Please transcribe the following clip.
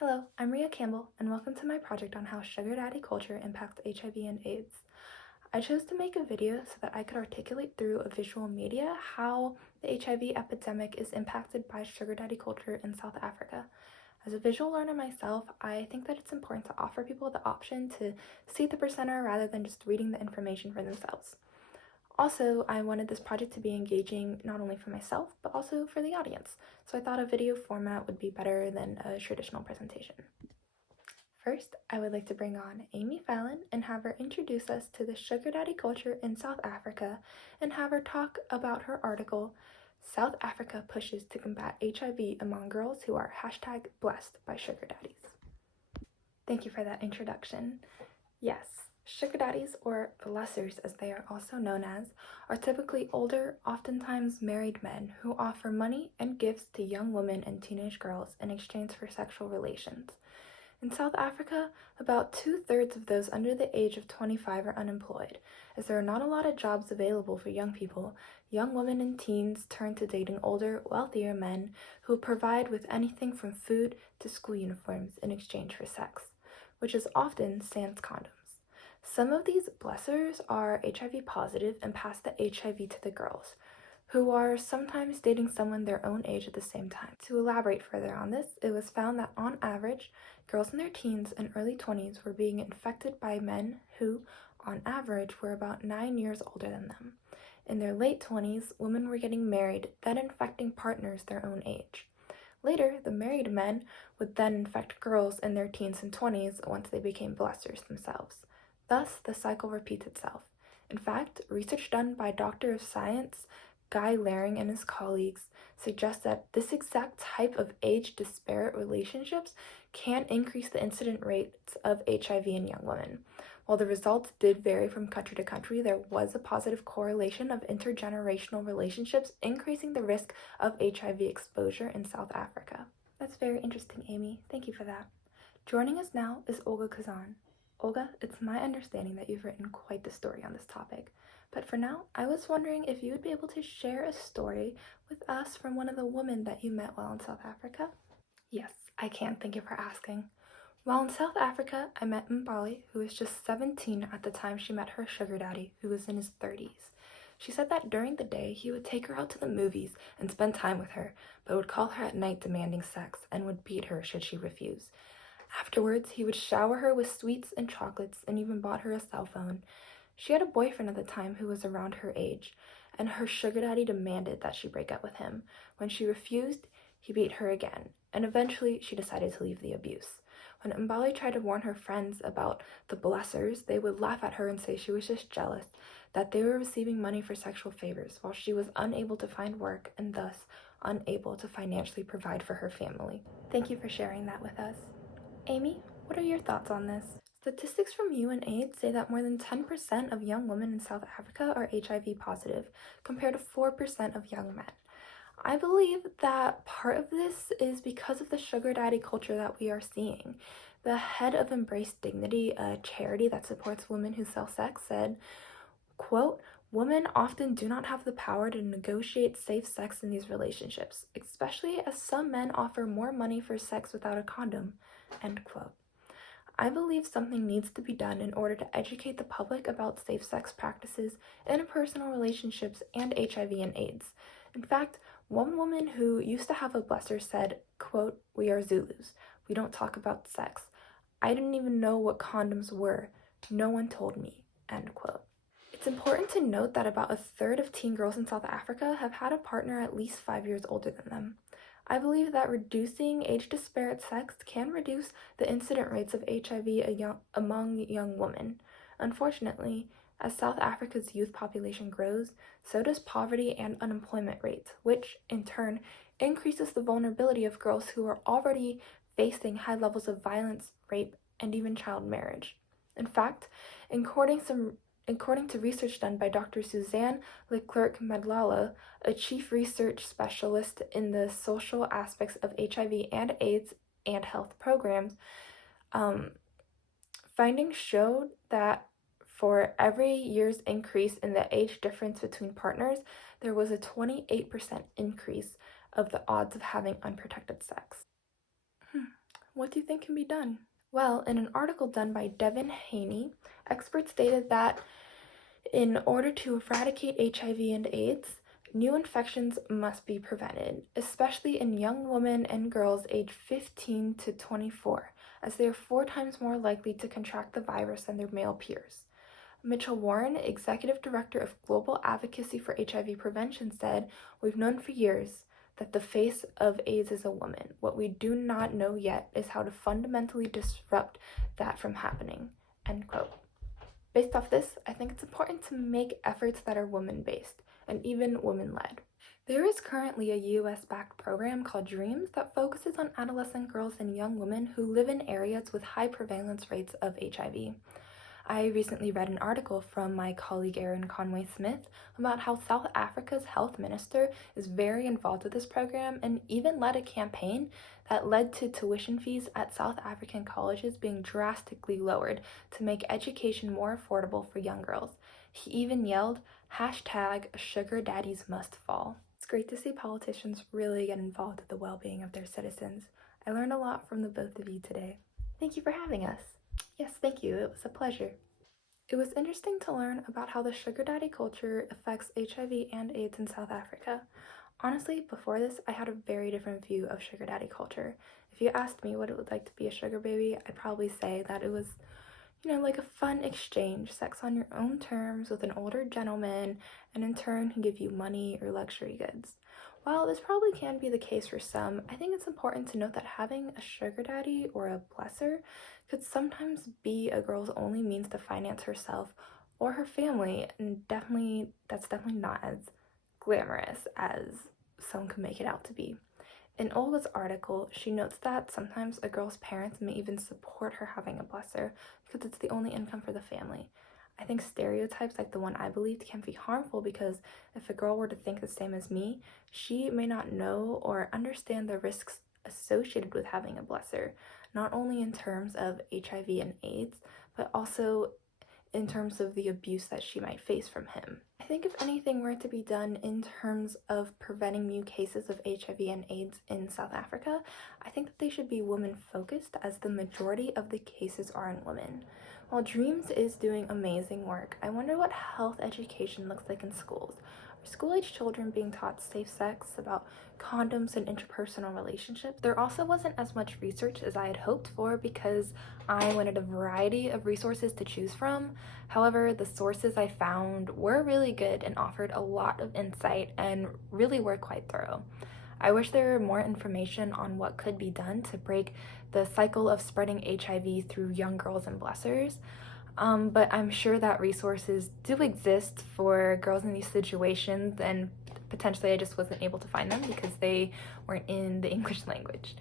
Hello, I'm Ria Campbell, and welcome to my project on how sugar daddy culture impacts HIV and AIDS. I chose to make a video so that I could articulate through a visual media how the HIV epidemic is impacted by sugar daddy culture in South Africa. As a visual learner myself, I think that it's important to offer people the option to see the presenter rather than just reading the information for themselves. Also, I wanted this project to be engaging not only for myself, but also for the audience, so I thought a video format would be better than a traditional presentation. First, I would like to bring on Amy Fallon and have her introduce us to the sugar daddy culture in South Africa and have her talk about her article, South Africa Pushes to Combat HIV Among Girls Who Are #blessed by Sugar Daddies. Thank you for that introduction. Yes, sugar daddies, or blessers as they are also known as, are typically older, oftentimes married men who offer money and gifts to young women and teenage girls in exchange for sexual relations. In South Africa, about 2/3 of those under the age of 25 are unemployed. As there are not a lot of jobs available for young people, young women and teens turn to dating older, wealthier men who provide with anything from food to school uniforms in exchange for sex, which is often sans condoms. Some of these blessers are HIV positive and pass the HIV to the girls, who are sometimes dating someone their own age at the same time. To elaborate further on this, it was found that on average, girls in their teens and early 20s were being infected by men who, on average, were about 9 years older than them. In their late 20s, women were getting married, then infecting partners their own age. Later, the married men would then infect girls in their teens and 20s once they became blessers themselves. Thus, the cycle repeats itself. In fact, research done by Doctor of Science Guy Laring and his colleagues suggest that this exact type of age-disparate relationships can increase the incident rates of HIV in young women. While the results did vary from country to country, there was a positive correlation of intergenerational relationships increasing the risk of HIV exposure in South Africa. That's very interesting, Amy. Thank you for that. Joining us now is Olga Kazan. Olga, it's my understanding that you've written quite the story on this topic. But for now, I was wondering if you would be able to share a story with us from one of the women that you met while in South Africa. Yes, I can. Thank you for asking. While in South Africa, I met Mbali, who was just 17 at the time she met her sugar daddy, who was in his 30s. She said that during the day, he would take her out to the movies and spend time with her, but would call her at night demanding sex and would beat her should she refuse. Afterwards, he would shower her with sweets and chocolates and even bought her a cell phone. She had a boyfriend at the time who was around her age, and her sugar daddy demanded that she break up with him. When she refused, he beat her again, and eventually she decided to leave the abuse. When Mbali tried to warn her friends about the blessers, they would laugh at her and say she was just jealous that they were receiving money for sexual favors while she was unable to find work and thus unable to financially provide for her family. Thank you for sharing that with us. Amy, what are your thoughts on this? Statistics from UNAIDS say that more than 10% of young women in South Africa are HIV positive, compared to 4% of young men. I believe that part of this is because of the sugar daddy culture that we are seeing. The head of Embrace Dignity, a charity that supports women who sell sex, said, quote, "Women often do not have the power to negotiate safe sex in these relationships, especially as some men offer more money for sex without a condom," end quote. I believe something needs to be done in order to educate the public about safe sex practices, interpersonal relationships, and HIV and AIDS. In fact, one woman who used to have a blesser said, quote, "We are Zulus. We don't talk about sex. I didn't even know what condoms were. No one told me," end quote. It's important to note that about 1/3 of teen girls in South Africa have had a partner at least 5 years older than them. I believe that reducing age-disparate sex can reduce the incident rates of HIV among young women. Unfortunately, as South Africa's youth population grows, so does poverty and unemployment rates, which, in turn, increases the vulnerability of girls who are already facing high levels of violence, rape, and even child marriage. In fact, according to research done by Dr. Suzanne Leclerc-Medlala, a chief research specialist in the social aspects of HIV and AIDS and health programs, findings showed that for every year's increase in the age difference between partners, there was a 28% increase of the odds of having unprotected sex. What do you think can be done? Well, in an article done by Devin Haney, experts stated that in order to eradicate HIV and AIDS, new infections must be prevented, especially in young women and girls aged 15 to 24, as they are 4 times more likely to contract the virus than their male peers. Mitchell Warren, executive director of global advocacy for HIV prevention, said, "We've known for years that the face of AIDS is a woman. What we do not know yet is how to fundamentally disrupt that from happening." End quote. Based off this, I think it's important to make efforts that are women-based and even women-led. There is currently a US-backed program called DREAMS that focuses on adolescent girls and young women who live in areas with high prevalence rates of HIV. I recently read an article from my colleague Erin Conway Smith about how South Africa's health minister is very involved with this program and even led a campaign that led to tuition fees at South African colleges being drastically lowered to make education more affordable for young girls. He even yelled, hashtag sugar daddies must fall. It's great to see politicians really get involved with the well-being of their citizens. I learned a lot from the both of you today. Thank you for having us. Yes, thank you. It was a pleasure. It was interesting to learn about how the sugar daddy culture affects HIV and AIDS in South Africa. Honestly, before this, I had a very different view of sugar daddy culture. If you asked me what it would like to be a sugar baby, I'd probably say that it was, like a fun exchange, sex on your own terms with an older gentleman, and in turn give you money or luxury goods. While this probably can be the case for some, I think it's important to note that having a sugar daddy or a blesser could sometimes be a girl's only means to finance herself or her family, and that's definitely not as glamorous as some could make it out to be. In Olga's article, she notes that sometimes a girl's parents may even support her having a blesser because it's the only income for the family. I think stereotypes like the one I believed can be harmful because if a girl were to think the same as me, she may not know or understand the risks associated with having a blesser, not only in terms of HIV and AIDS, but also in terms of the abuse that she might face from him. I think if anything were to be done in terms of preventing new cases of HIV and AIDS in South Africa, I think that they should be women-focused, as the majority of the cases are in women. While DREAMS is doing amazing work, I wonder what health education looks like in schools. Are school-age children being taught safe sex, about condoms and interpersonal relationships? There also wasn't as much research as I had hoped for because I wanted a variety of resources to choose from. However, the sources I found were really good and offered a lot of insight and really were quite thorough. I wish there were more information on what could be done to break the cycle of spreading HIV through young girls and blessers. But I'm sure that resources do exist for girls in these situations, and potentially I just wasn't able to find them because they weren't in the English language.